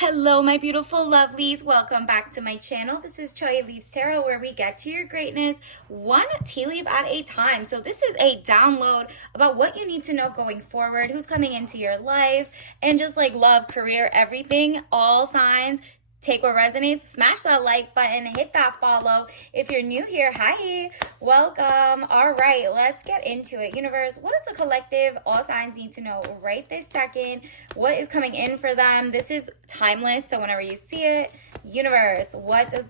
Hello, my beautiful lovelies. Welcome back to my channel. This is Choy Leaves Tarot, where we get to your greatness one tea leaf at a time. So this is a download about what you need to know going forward, who's coming into your life, and just like love, career, everything, all signs. Take what resonates, smash that like button, hit that follow. If you're new here, hi, welcome. All right, let's get into it. Universe, what does the collective, all signs need to know right this second? What is coming in for them? This is timeless, so whenever you see it, universe, what does,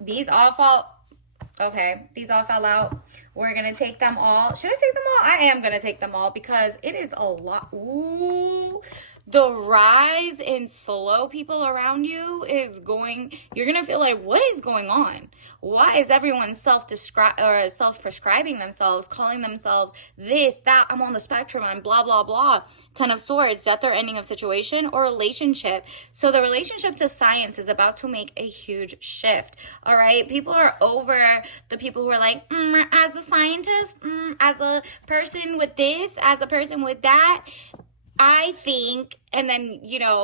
these all fall, okay, these all fell out. We're going to take them all. Should I take them all? I am going to take them all because it is a lot. Ooh. The rise in slow people around you is you're going to feel like, what is going on? Why is everyone self-prescribing themselves, calling themselves this, that, I'm on the spectrum, I'm blah, blah, blah. Ten of Swords, death or ending of situation or relationship. So the relationship to science is about to make a huge shift. All right. People are over the people who are like, as a scientist, as a person with this, as a person with that, I think, and then,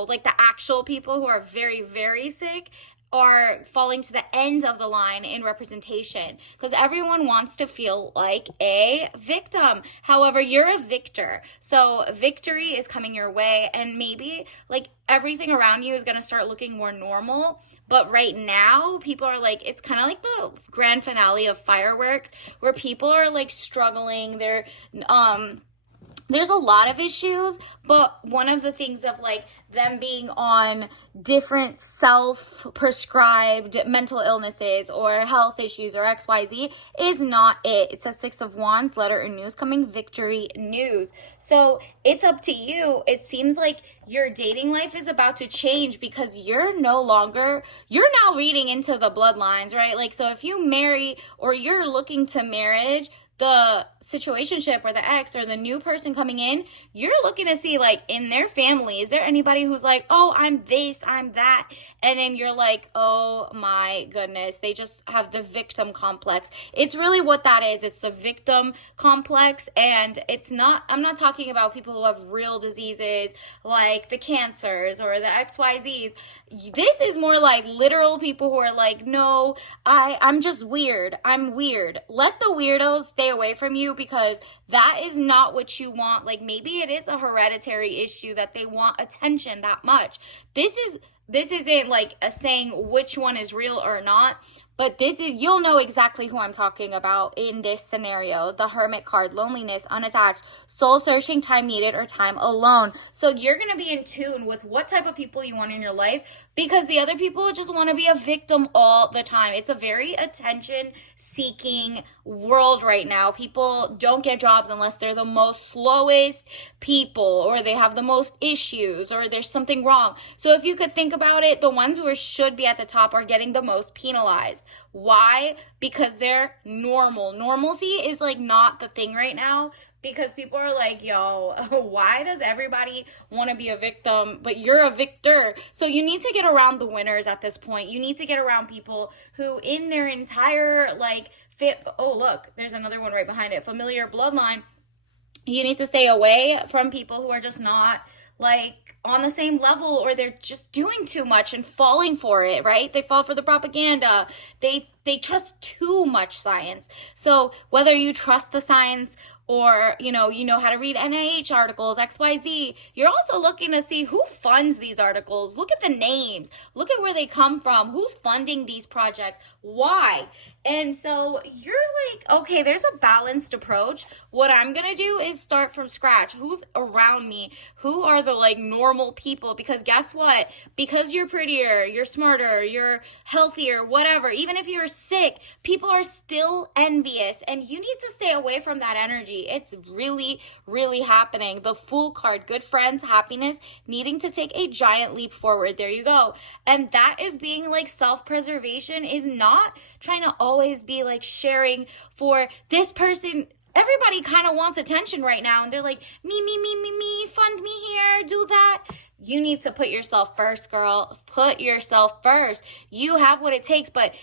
like the actual people who are very, very sick are falling to the end of the line in representation because everyone wants to feel like a victim. However, you're a victor. So victory is coming your way, and maybe like everything around you is going to start looking more normal. But right now, people are like, it's kind of like the grand finale of fireworks where people are like struggling. There's a lot of issues, but one of the things of like them being on different self-prescribed mental illnesses or health issues or XYZ is not it. It's a Six of Wands, letter and news coming, victory news. So it's up to you. It seems like your dating life is about to change because you're now reading into the bloodlines, right? Like, so if you marry or you're looking to marriage, the situationship or the ex or the new person coming in, you're looking to see like in their family, is there anybody who's like, oh, I'm this, I'm that? And then you're like, oh my goodness, they just have the victim complex. It's really what that is. It's the victim complex. And I'm not talking about people who have real diseases like the cancers or the XYZs. This is more like literal people who are like, no, I'm just weird. I'm weird. Let the weirdos stay away from you because that is not what you want. Like maybe it is a hereditary issue that they want attention that much. This isn't like a saying which one is real or not. But you'll know exactly who I'm talking about in this scenario. The Hermit card, loneliness, unattached, soul searching, time needed, or time alone. So you're going to be in tune with what type of people you want in your life because the other people just want to be a victim all the time. It's a very attention seeking world right now. People don't get jobs unless they're the most slowest people or they have the most issues or there's something wrong. So if you could think about it, the ones who should be at the top are getting the most penalized. Why? Because they're normal. Normalcy is like not the thing right now because people are like, yo, why does everybody want to be a victim, but you're a victor? So you need to get around the winners at this point. You need to get around people who in their entire oh, look, there's another one right behind it. Familiar bloodline. You need to stay away from people who are just not like on the same level or they're just doing too much and falling for it, right? They fall for the propaganda. They trust too much science. So whether you trust the science or, you know how to read NIH articles, XYZ, you're also looking to see who funds these articles. Look at the names. Look at where they come from. Who's funding these projects? Why? And so you're like, okay, there's a balanced approach. What I'm going to do is start from scratch. Who's around me? Who are the like normal people? Because guess what? Because you're prettier, you're smarter, you're healthier, whatever. Even if you're sick, people are still envious and you need to stay away from that energy. It's really, really happening. The Fool card, good friends, happiness, needing to take a giant leap forward. There you go. And that is being like self-preservation is not trying to always be like sharing for this person. Everybody kind of wants attention right now and they're like, me, fund me here, do that. you need to put yourself first, girl. Put yourself first. You have what it takes, but,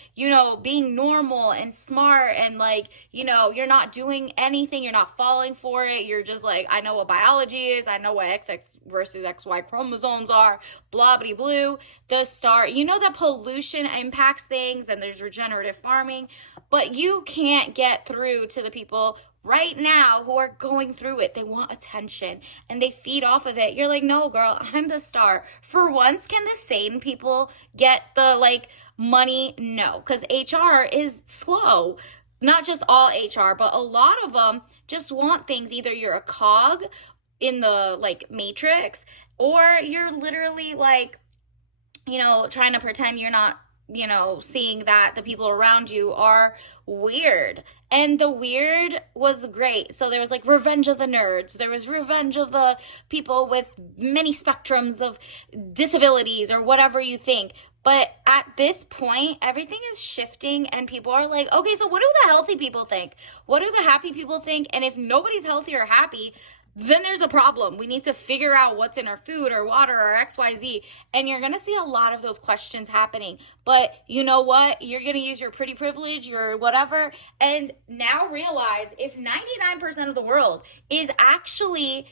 being normal and smart and, like, you're not doing anything. You're not falling for it. You're just like, I know what biology is. I know what XX versus XY chromosomes are, blah, blah, blue. The star, that pollution impacts things and there's regenerative farming, but you can't get through to the people right now who are going through it. They want attention and they feed off of it. You're like, no, girl, I'm the star. For once, can the sane people get the money? No, because HR is slow. Not just all HR, but a lot of them just want things. Either you're a cog in the matrix, or you're literally trying to pretend you're not seeing that the people around you are weird. And the weird was great. So there was Revenge of the Nerds. There was Revenge of the people with many spectrums of disabilities or whatever you think. But at this point, everything is shifting and people are like, okay, so what do the healthy people think? What do the happy people think? And if nobody's healthy or happy, then there's a problem. We need to figure out what's in our food or water or XYZ. And you're going to see a lot of those questions happening. But you know what? You're going to use your pretty privilege, your whatever. And now realize if 99% of the world is actually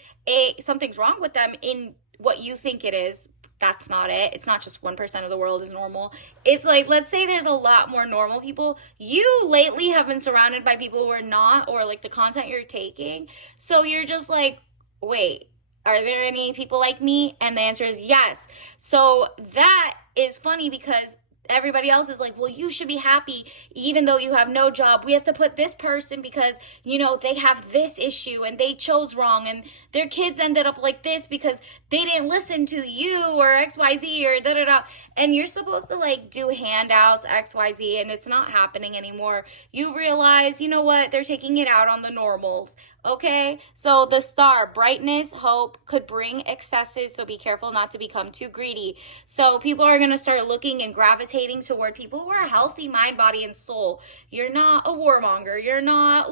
something's wrong with them in what you think it is, that's not it. It's not just 1% of the world is normal. It's let's say there's a lot more normal people. You lately have been surrounded by people who are not, or the content you're taking. So you're just wait, are there any people like me? And the answer is yes. So that is funny because everybody else is well, you should be happy even though you have no job. We have to put this person because, they have this issue and they chose wrong and their kids ended up like this because they didn't listen to you or XYZ or da-da-da. And you're supposed to do handouts, XYZ, and it's not happening anymore. You realize, you know what? They're taking it out on the normals. Okay, so the star, brightness, hope, could bring excesses, so be careful not to become too greedy. So people are going to start looking and gravitating toward people who are healthy mind, body, and soul. You're not a warmonger. You're not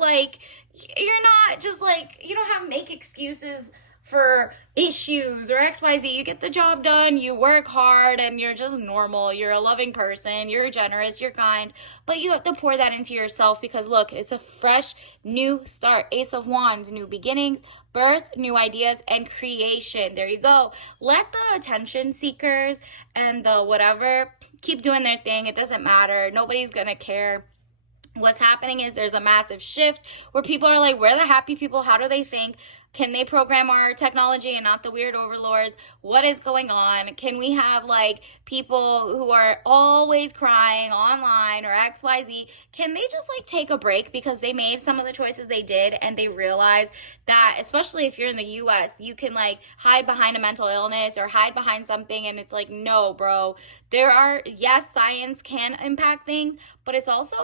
just you don't have to make excuses for issues or XYZ. You get the job done, you work hard, and you're just normal. You're a loving person, you're generous, you're kind, but you have to pour that into yourself because look, it's a fresh new start. Ace of Wands, new beginnings, birth, new ideas, and creation. There you go. Let the attention seekers and the whatever keep doing their thing. It doesn't matter. Nobody's gonna care. What's happening is there's a massive shift where people are where are the happy people? How do they think? Can they program our technology and not the weird overlords? What is going on? Can we have people who are always crying online or XYZ? Can they just take a break because they made some of the choices they did and they realize that, especially if you're in the US, you can hide behind a mental illness or hide behind something and it's no, bro. Yes, science can impact things, but it's also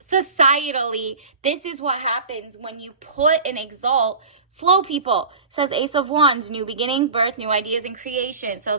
societally, this is what happens when you put and exalt slow people. It says Ace of Wands, new beginnings, birth, new ideas, and creation. So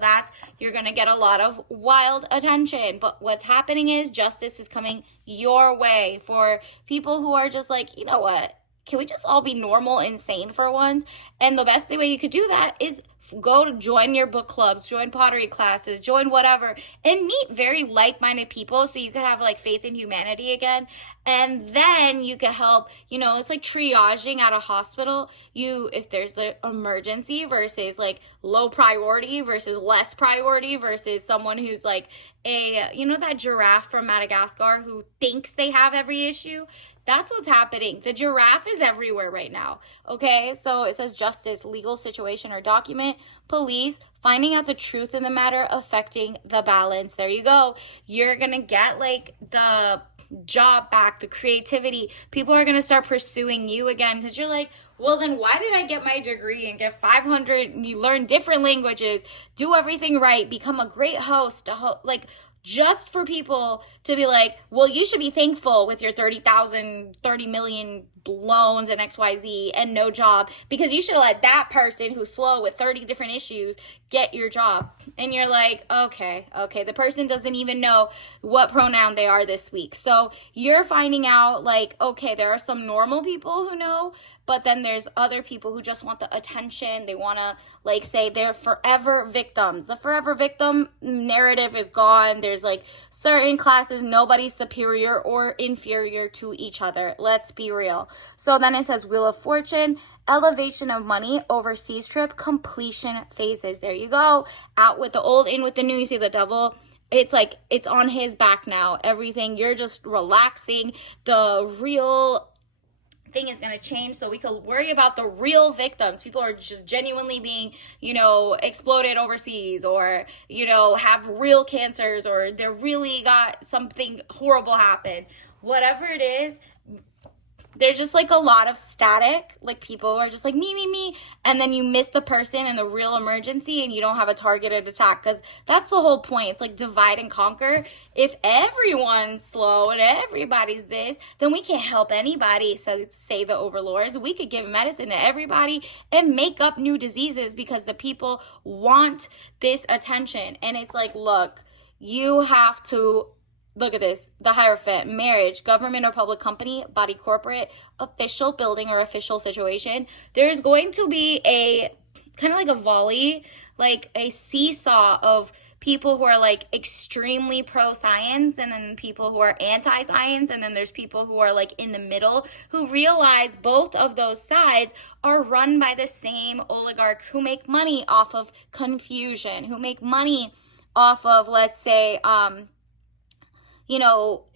you're going to get a lot of wild attention. But what's happening is justice is coming your way for people who are just you know what? Can we just all be normal and sane for once? And the best way you could do that is go to join your book clubs, join pottery classes, join whatever, and meet very like-minded people so you could have faith in humanity again. And then you could help, it's triaging at a hospital. If there's the emergency versus low priority versus less priority versus someone who's that giraffe from Madagascar who thinks they have every issue. That's what's happening. The giraffe is everywhere right now. Okay, so it says justice, legal situation or document, police, finding out the truth in the matter affecting the balance. There you go. You're going to get the job back, the creativity. People are going to start pursuing you again because you're well, then why did I get my degree and get 500? You learn different languages, do everything right, become a great host, just for people to be like, well, you should be thankful with your 30 million loans and XYZ and no job, because you should let that person who's slow with 30 different issues get your job. And you're like, okay, the person doesn't even know what pronoun they are this week. So you're finding out like, okay, there are some normal people who know, but then there's other people who just want the attention. They want to like say they're forever victims. The forever victim narrative is gone. There's like certain classes, nobody's superior or inferior to each other. Let's be real. So then it says Wheel of Fortune, elevation of money, overseas trip, completion phases. There you go. Out with the old, in with the new. You see the devil? It's like it's on his back now. Everything, you're just relaxing. The real thing is going to change, so we could worry about the real victims. People are just genuinely being, exploded overseas, or, have real cancers, or they really got something horrible happen. Whatever it is, there's just like a lot of static, like people are just like me, and then you miss the person in the real emergency and you don't have a targeted attack, because that's the whole point. It's like divide and conquer. If everyone's slow and everybody's this, then we can't help anybody, so say the overlords. We could give medicine to everybody and make up new diseases because the people want this attention. And it's like, look, you have to look at this. The Hierophant, marriage, government or public company, body corporate, official building or official situation. There's going to be a kind of like a volley, like a seesaw of people who are like extremely pro-science, and then people who are anti-science, and then there's people who are like in the middle, who realize both of those sides are run by the same oligarchs who make money off of confusion, who make money off of, let's say,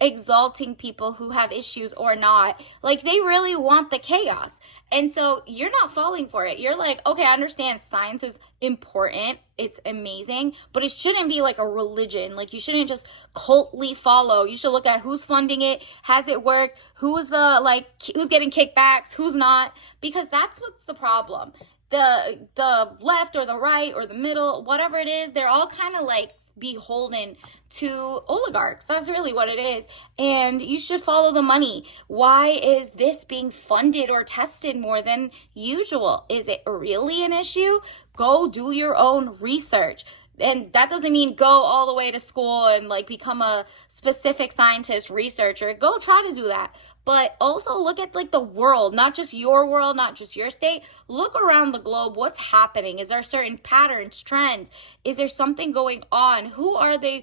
exalting people who have issues or not. Like, they really want the chaos. And so you're not falling for it. You're like, okay, I understand science is important. It's amazing, but it shouldn't be like a religion. Like, you shouldn't just cultly follow. You should look at who's funding it. Has it worked? Who's getting kickbacks? Who's not? Because that's what's the problem. The left or the right or the middle, whatever it is, they're all kind of like beholden to oligarchs. That's really what it is. And you should follow the money. Why is this being funded or tested more than usual? Is it really an issue? Go do your own research. And that doesn't mean go all the way to school and like become a specific scientist, researcher. Go try to do that. But also look at like the world, not just your world, not just your state. Look around the globe. What's happening? Is there certain patterns, trends? Is there something going on? Who are the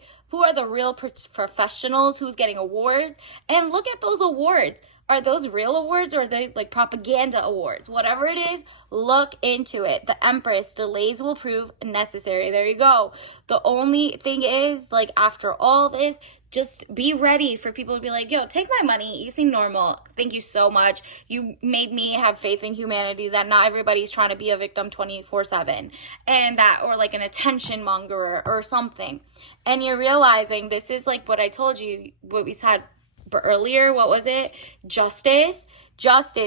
real professionals? Who's getting awards? And look at those awards. Are those real awards, or are they like propaganda awards? Whatever it is, look into it. The Empress, delays will prove necessary. There you go. The only thing is, like, after all this, just be ready for people to be like, yo, take my money. You seem normal. Thank you so much. You made me have faith in humanity, that not everybody's trying to be a victim 24/7, and that, or like an attention monger or something. And you're realizing this is like what I told you, what we had earlier. What was it? Justice,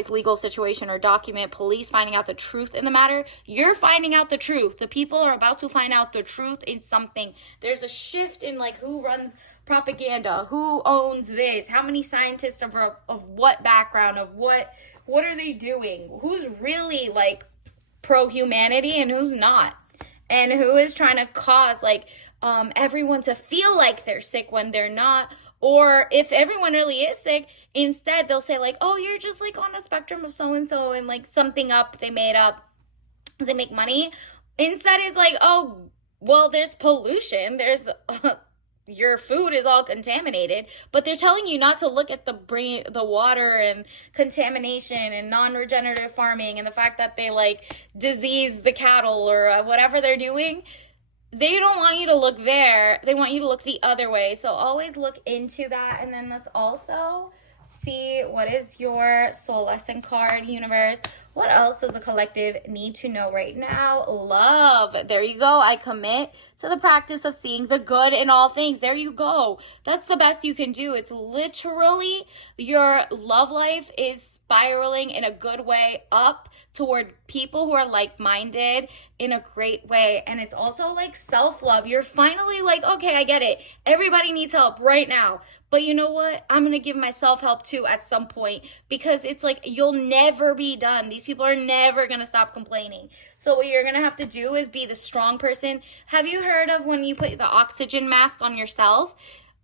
legal situation or document, police finding out the truth in the matter. You're finding out the truth. The people are about to find out the truth in something. There's a shift in like who runs propaganda, who owns this, how many scientists of what background, of what are they doing, who's really like pro-humanity and who's not, and who is trying to cause like everyone to feel like they're sick when they're not. Or if everyone really is sick, instead they'll say like, oh, you're just like on a spectrum of so-and-so, and like something up they made up to make money. Instead it's like, oh, well, there's pollution. There's your food is all contaminated, but they're telling you not to look at the water and contamination and non-regenerative farming and the fact that they like disease the cattle or whatever they're doing. They don't want you to look there. They want you to look the other way. So always look into that. And then let's also see what is your soul lesson card, universe. What else does the collective need to know right now? Love. There you go. I commit to the practice of seeing the good in all things. There you go. That's the best you can do. It's literally your love life is spiraling in a good way up toward people who are like-minded in a great way. And it's also like self-love. You're finally like, okay, I get it. Everybody needs help right now. But you know what? I'm going to give myself help too at some point, because it's like you'll never be done. These people are never going to stop complaining. So what you're going to have to do is be the strong person. Have you heard of when you put the oxygen mask on yourself?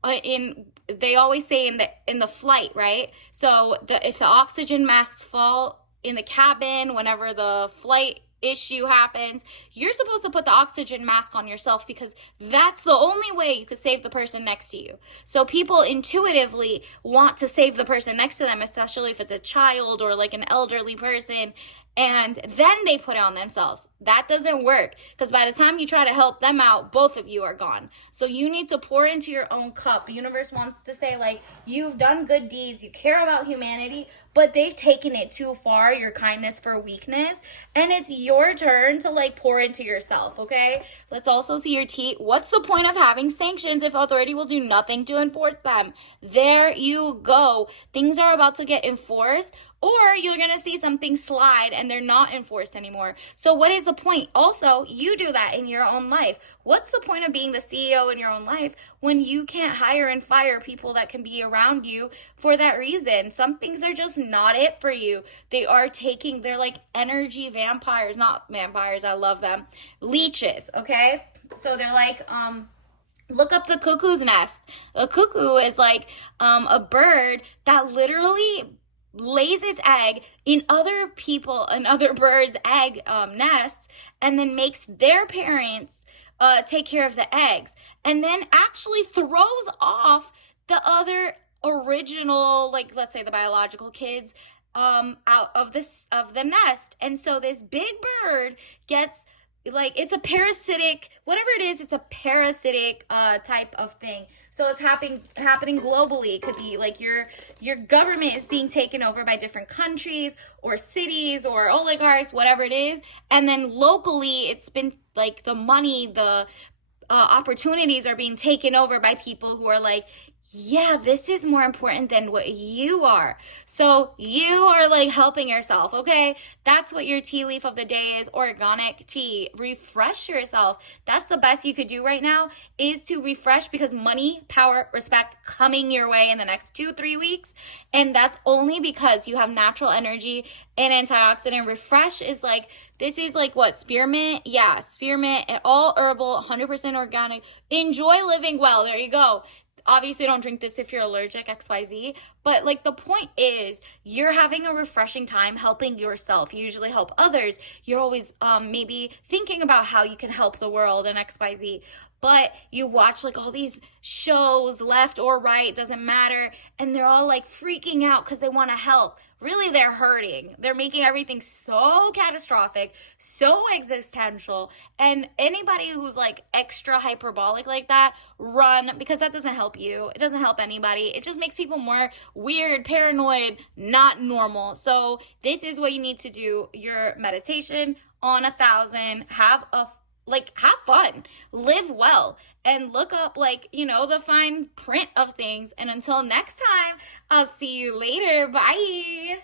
They always say in the flight, right? So if the oxygen masks fall in the cabin whenever the flight issue happens, you're supposed to put the oxygen mask on yourself, because that's the only way you could save the person next to you. So people intuitively want to save the person next to them, especially if it's a child or like an elderly person, and then they put it on themselves. That doesn't work, because by the time you try to help them out, both of you are gone. So you need to pour into your own cup. The universe wants to say, like, you've done good deeds, you care about humanity, but they've taken it too far, your kindness for weakness, and it's your turn to like pour into yourself, okay? Let's also see your T. What's the point of having sanctions if authority will do nothing to enforce them? There you go. Things are about to get enforced, or you're going to see something slide and they're not enforced anymore. So what is the point? Also, you do that in your own life. What's the point of being the CEO in your own life when you can't hire and fire people that can be around you for that reason? Some things are just not it for you. They're like energy vampires, not vampires, I love them, leeches, okay? So they're like, look up the cuckoo's nest. A cuckoo is like a bird that literally lays its egg in other birds' egg nests, and then makes their parents take care of the eggs, and then actually throws off the other original, like, let's say the biological kids out of the nest. And so this big bird gets, like, it's a parasitic, whatever it is, it's a parasitic type of thing. So it's happening globally. It could be like your government is being taken over by different countries or cities or oligarchs, whatever it is. And then locally, it's been like the money, the opportunities are being taken over by people who are like, yeah, this is more important than what you are. So you are like helping yourself, okay? That's what your tea leaf of the day is, organic tea. Refresh yourself. That's the best you could do right now, is to refresh, because money, power, respect coming your way in the next 2-3 weeks. And that's only because you have natural energy and antioxidant. Refresh is like, this is like what, spearmint? Yeah, spearmint, and all herbal, 100% organic. Enjoy living well. There you go. Obviously, don't drink this if you're allergic, XYZ. But like, the point is, you're having a refreshing time helping yourself. You usually help others. You're always maybe thinking about how you can help the world and XYZ. But you watch like all these shows, left or right, doesn't matter, and they're all like freaking out because they want to help. Really, they're hurting. They're making everything so catastrophic, so existential. And anybody who's like extra hyperbolic like that, run, because that doesn't help you. It doesn't help anybody. It just makes people more weird, paranoid, not normal. So this is what you need to do. Your meditation on 1,000, have fun, live well, and look up, like, the fine print of things. And until next time, I'll see you later. Bye.